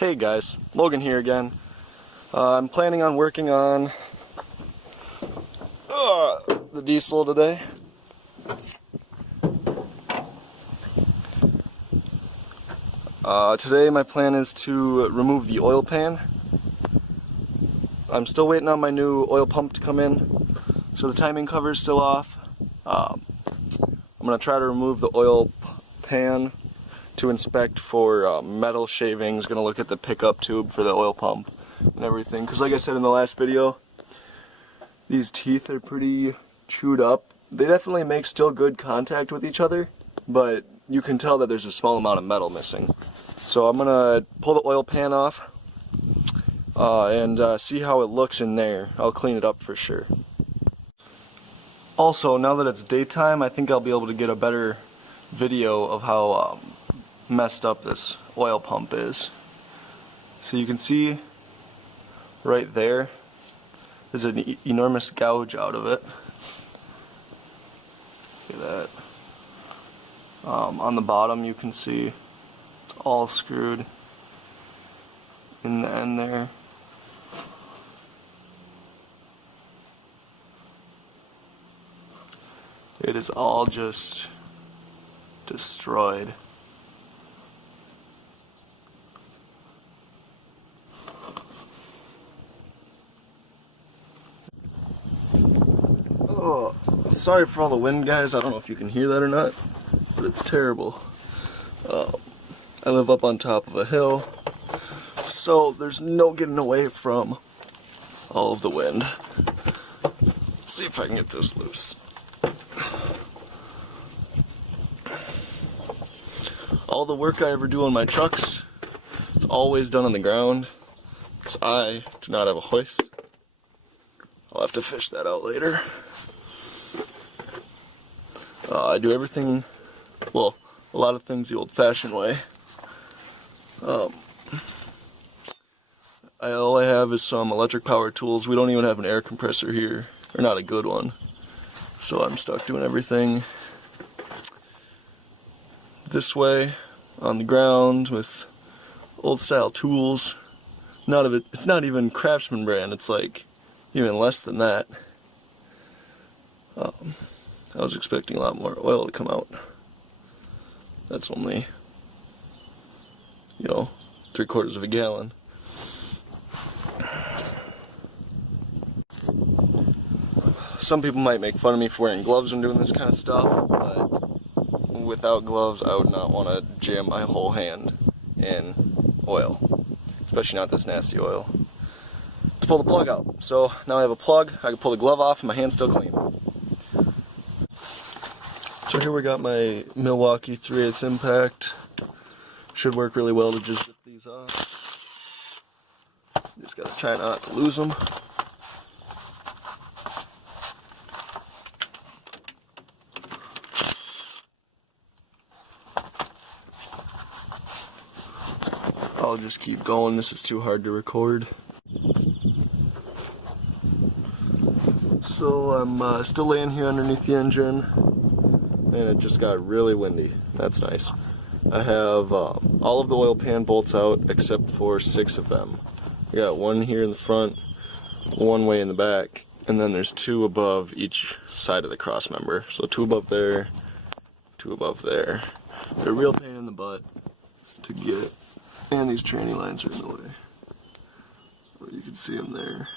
Hey guys, Logan here again. I'm planning on working on the diesel today. Today my plan is to remove the oil pan. I'm still waiting on my new oil pump to come in, so the timing cover is still off. I'm going to try to remove the oil pan to inspect for metal shavings. Going to look at the pickup tube for the oil pump and everything, because like I said in the last video, these teeth are pretty chewed up. They definitely make still good contact with each other, but you can tell that there's a small amount of metal missing. So I'm going to pull the oil pan off and see how it looks in there. I'll clean it up for sure. Also, now that it's daytime, I think I'll be able to get a better video of how messed up this oil pump is. So you can see right there, there's an enormous gouge out of it. Look at that. On the bottom you can see it's all screwed in the end there. It is all just destroyed. Oh, sorry for all the wind, guys. I don't know if you can hear that or not, but it's terrible. I live up on top of a hill, so there's no getting away from all of the wind. Let's see if I can get this loose. All the work I ever do on my trucks, it's always done on the ground, because I do not have a hoist. I'll have to fish that out later. I do everything, well, a lot of things the old-fashioned way. All I have is some electric power tools. We don't even have an air compressor here, or not a good one. So I'm stuck doing everything this way on the ground with old-style tools. It's not even Craftsman brand. It's like even less than that. I was expecting a lot more oil to come out. That's only, 3/4 of a gallon. Some people might make fun of me for wearing gloves when doing this kind of stuff, but without gloves I would not want to jam my whole hand in oil, especially not this nasty oil, to pull the plug out. So now I have a plug, I can pull the glove off and my hand's still clean. So here we got my Milwaukee 3/8 impact. Should work really well to just zip these off. Just gotta try not to lose them. I'll just keep going, this is too hard to record. So I'm still laying here underneath the engine, and it just got really windy. That's nice. I have all of the oil pan bolts out except for 6 of them. I got one here in the front, one way in the back, and then there's 2 above each side of the cross member. So 2 above there, 2 above there. They're a real pain in the butt to get. And these tranny lines are in the way. Well, you can see them there.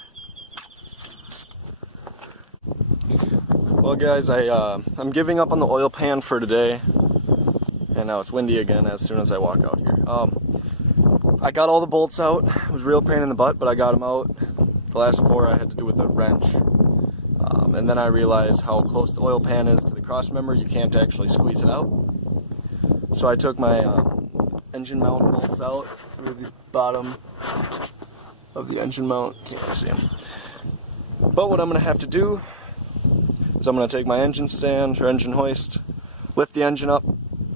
Well guys, I'm giving up on the oil pan for today. And now it's windy again as soon as I walk out here. I got all the bolts out. It was a real pain in the butt, but I got them out. The last 4 I had to do with a wrench. And then I realized how close the oil pan is to the cross member. You can't actually squeeze it out. So I took my engine mount bolts out through the bottom of the engine mount. Can't really see them. But what I'm going to have to do is I'm going to take my engine stand or engine hoist, lift the engine up,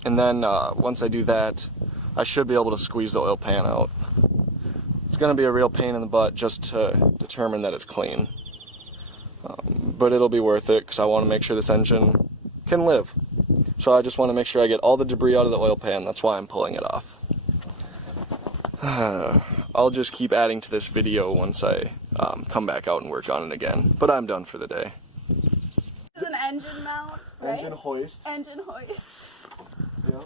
and then once I do that, I should be able to squeeze the oil pan out. It's going to be a real pain in the butt just to determine that it's clean. But it'll be worth it because I want to make sure this engine can live. So I just want to make sure I get all the debris out of the oil pan. That's why I'm pulling it off. I'll just keep adding to this video once I come back out and work on it again. But I'm done for the day. This is an engine mount, right? Engine hoist. Engine hoist. Yep.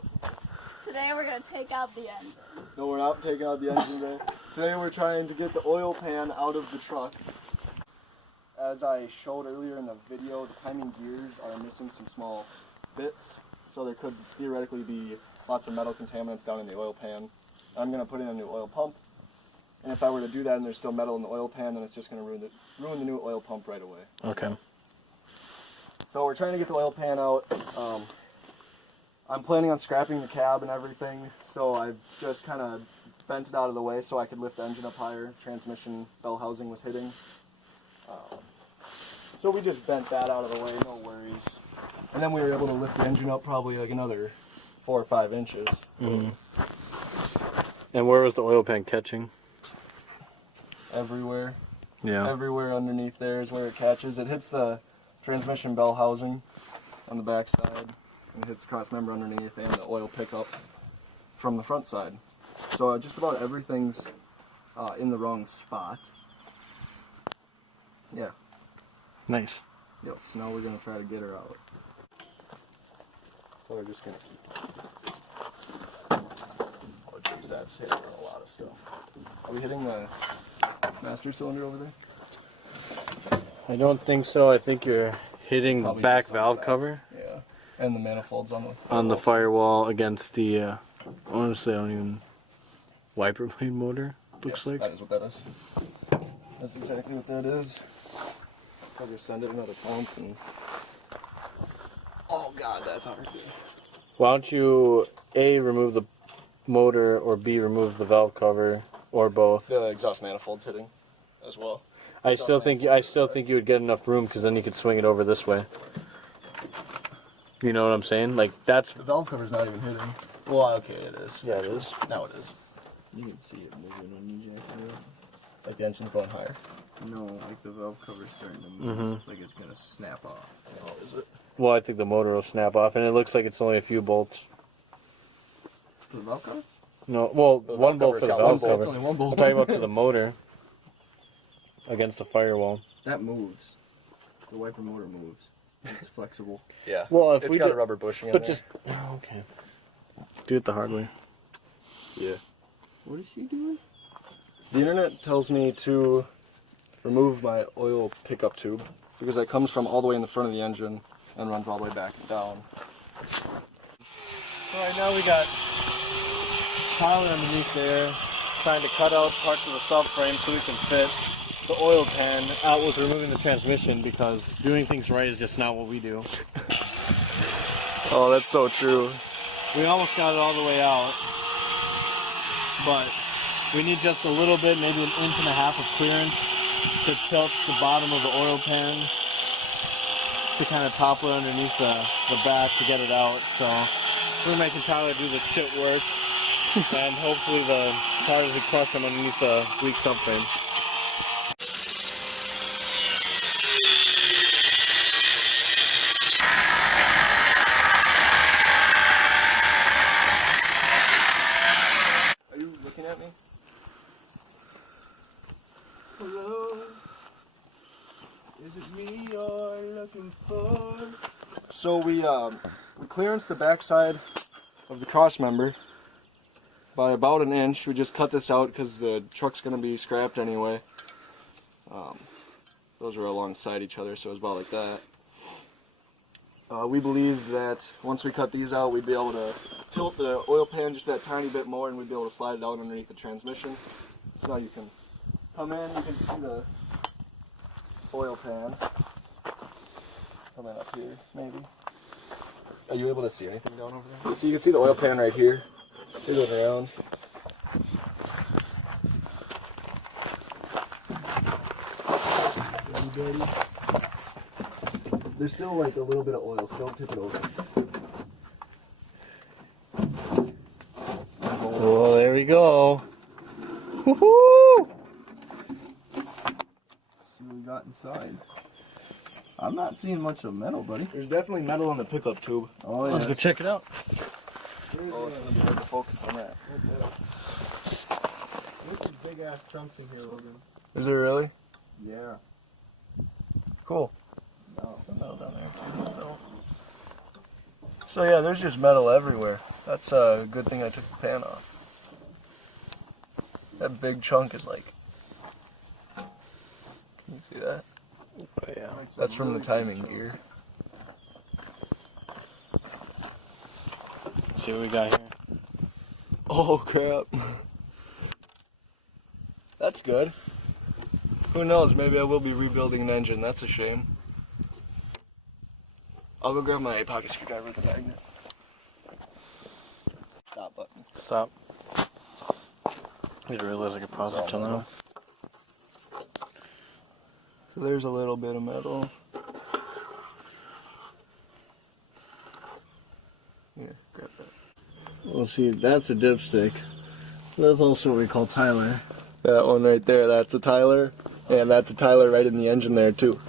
Today we're going to take out the engine. No, we're not taking out the engine today. Today we're trying to get the oil pan out of the truck. As I showed earlier in the video, the timing gears are missing some small bits, so there could theoretically be lots of metal contaminants down in the oil pan. I'm going to put in a new oil pump, and if I were to do that and there's still metal in the oil pan, then it's just going to ruin the new oil pump right away. Okay. So we're trying to get the oil pan out. I'm planning on scrapping the cab and everything, so I've just kind of bent it out of the way so I could lift the engine up higher. Transmission bell housing was hitting. So we just bent that out of the way, no worries. And then we were able to lift the engine up probably like another 4 or 5 inches. Mm-hmm. And where was the oil pan catching? Everywhere. Yeah. Everywhere underneath there is where it catches. It hits the transmission bell housing on the back side, and it hits the cross member underneath and the oil pickup from the front side. So just about everything's in the wrong spot. Yeah. Nice. Yep, so now we're going to try to get her out. So we're just going to keep... Oh geez, that's hitting a lot of stuff. Are we hitting the master cylinder over there? I don't think so. I think you're hitting Probably the back just on valve the back. cover. Yeah, and the manifolds on the firewall against the, honestly I don't even, wiper blade motor, looks yes, like. that is what that is. That's exactly what that is. I'll just send it another pump and... Oh god, that's hard. Why don't you A, remove the motor, or B, remove the valve cover, or both? The exhaust manifold's hitting as well. I still think you would get enough room, because then you could swing it over this way. You know what I'm saying? Like, that's... The valve cover's not even hitting. Well, okay, it is. Yeah, it is. Now it is. You can see it moving when you jack it up. Like the engine's going higher. No, like the valve cover's starting to move. Like it's gonna snap off. Oh, is it? Well, I think the motor will snap off, and it looks like it's only a few bolts. The valve cover? No, well, The one valve bolt for cover's the got valve one bolt. cover. It's only one I'm bolt. talking about to the motor against the firewall. That moves. The wiper motor moves. It's flexible. Yeah. Well, if it's we got ju- a rubber bushing in But there. just okay, do it the hard way. Yeah. What is she doing? The internet tells me to remove my oil pickup tube because it comes from all the way in the front of the engine and runs all the way back and down. Alright, now we got Tyler underneath there trying to cut out parts of the subframe so we can fit the oil pan out with removing the transmission, because doing things right is just not what we do. Oh, that's so true. We almost got it all the way out, but we need just a little bit, maybe 1.5 inches of clearance to tilt the bottom of the oil pan to kind of topple it underneath the back to get it out. So we're making Tyler do the shit work, and hopefully the tires will crush him underneath the weak subframe. Are you looking at me? Hello? Is it me you're looking for? So we clearanced the backside of the cross member by about 1 inch. We just cut this out because the truck's going to be scrapped anyway. Those are alongside each other, so it's about like that. We believe that once we cut these out, we'd be able to tilt the oil pan just that tiny bit more, and we'd be able to slide it out underneath the transmission. So now you can come in, you can see the oil pan. Come in up here, maybe. Are you able to see anything down over there? So you can see the oil pan right here. It goes around. There's still like a little bit of oil, so don't tip it over. Oh, there we go. Woohoo! See what we got inside. I'm not seeing much of metal, buddy. There's definitely metal in the pickup tube. Oh, Let's yeah. go check it out. Oh, it's gonna be hard to focus on that. big ass chunks in here, Logan. Is there really? Yeah. Cool. No. The metal down there too. Metal. So yeah, there's just metal everywhere. That's a good thing I took the pan off. That big chunk is like. Can you see that? Oh, yeah. That's from the timing gear. See what we got here. Oh crap. That's good. Who knows, maybe I will be rebuilding an engine. That's a shame. I'll go grab my pocket screwdriver with the magnet. Stop button. Stop. You realize I could pause it till now. So there's a little bit of metal. Yeah, grab that. Well, see, that's a dipstick. That's also what we call Tyler. That one right there, that's a Tyler. And that's a Tyler right in the engine there too.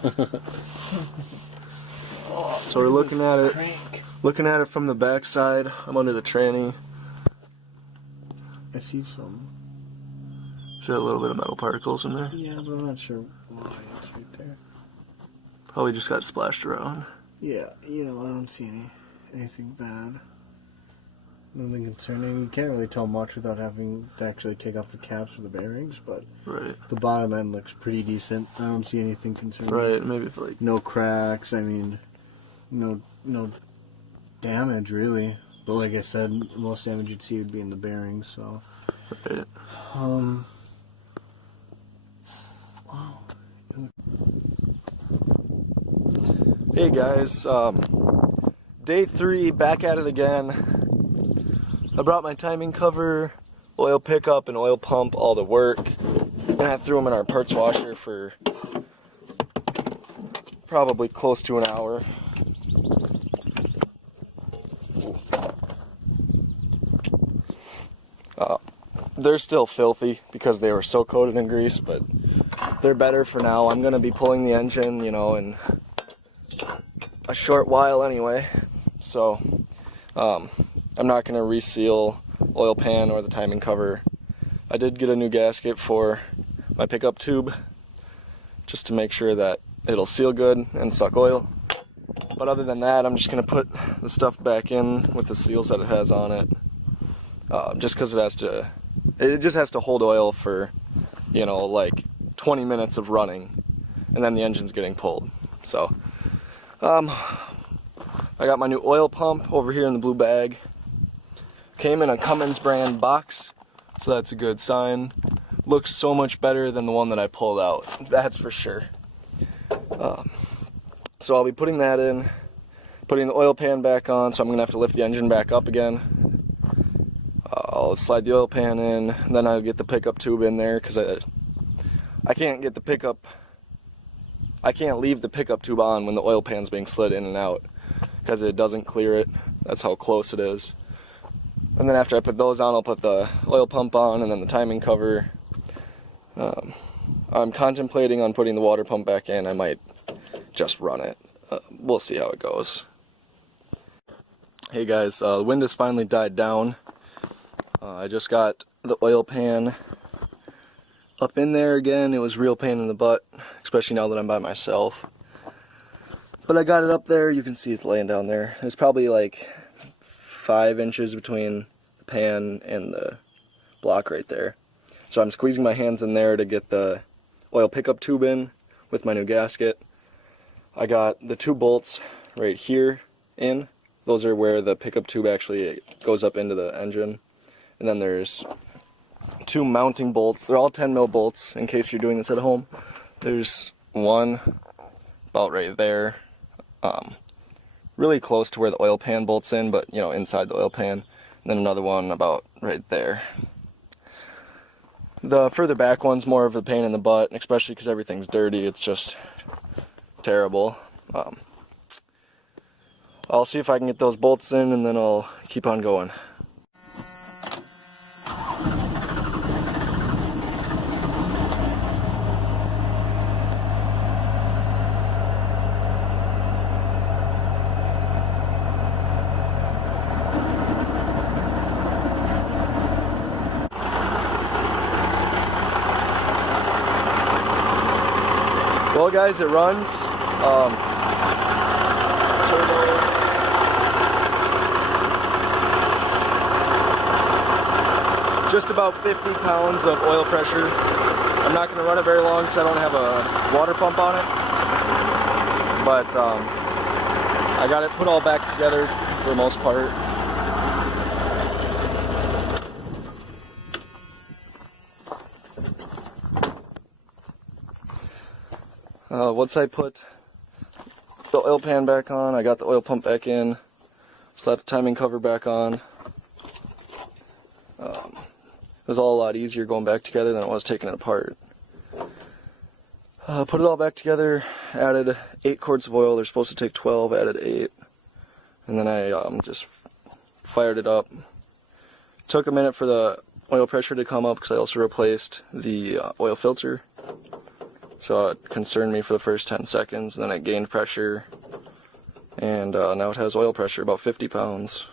So we're looking at it. Looking at it from the back side. I'm under the tranny. I see some. Is there a little bit of metal particles in there? Yeah, but I'm not sure why it's right there. Probably just got splashed around. Yeah, I don't see anything bad. Nothing concerning. You can't really tell much without having to actually take off the caps or the bearings, but Right. the bottom end looks pretty decent. I don't see anything concerning. Right, maybe for like. No cracks. I mean, no damage really. But like I said, most damage you'd see would be in the bearings. So, Right. Wow. Hey guys, day 3, back at it again. I brought my timing cover, oil pickup, and oil pump all to work. And I threw them in our parts washer for probably close to an hour. They're still filthy because they were so coated in grease, but they're better for now. I'm going to be pulling the engine, in a short while anyway. So, I'm not going to reseal oil pan or the timing cover. I did get a new gasket for my pickup tube just to make sure that it'll seal good and suck oil. But other than that, I'm just going to put the stuff back in with the seals that it has on it. Just because it just has to hold oil for, like 20 minutes of running, and then the engine's getting pulled. So, I got my new oil pump over here in the blue bag. Came in a Cummins brand box, so that's a good sign. Looks so much better than the one that I pulled out, that's for sure. So I'll be putting that in, putting the oil pan back on, so I'm gonna have to lift the engine back up again. I'll slide the oil pan in, and then I'll get the pickup tube in there, because I can't get the pickup, I can't leave the pickup tube on when the oil pan's being slid in and out, because it doesn't clear it. That's how close it is. And then after I put those on, I'll put the oil pump on, and then the timing cover. I'm contemplating on putting the water pump back in. I might just run it. We'll see how it goes. Hey guys, the wind has finally died down. I just got the oil pan up in there again. It was a real pain in the butt, especially now that I'm by myself. But I got it up there. You can see it's laying down there. There's probably like 5 inches between the pan and the block right there. So I'm squeezing my hands in there to get the oil pickup tube in with my new gasket. I got the 2 bolts right here in. Those are where the pickup tube actually goes up into the engine. And then there's 2 mounting bolts. They're all 10 mil bolts in case you're doing this at home. There's one about right there. Really close to where the oil pan bolts in, but inside the oil pan. And then another one about right there. The further back one's more of a pain in the butt, especially because everything's dirty. It's just terrible. I'll see if I can get those bolts in, and then I'll keep on going. Well, guys, it runs. Turbo. Just about 50 pounds of oil pressure. I'm not going to run it very long because I don't have a water pump on it. But I got it put all back together for the most part. Once I put the oil pan back on, I got the oil pump back in, slapped the timing cover back on. It was all a lot easier going back together than it was taking it apart. Put it all back together, added 8 quarts of oil. They're supposed to take 12, added 8. And then I just fired it up. Took a minute for the oil pressure to come up because I also replaced the oil filter. So it concerned me for the first 10 seconds, and then it gained pressure. And now it has oil pressure, about 50 pounds.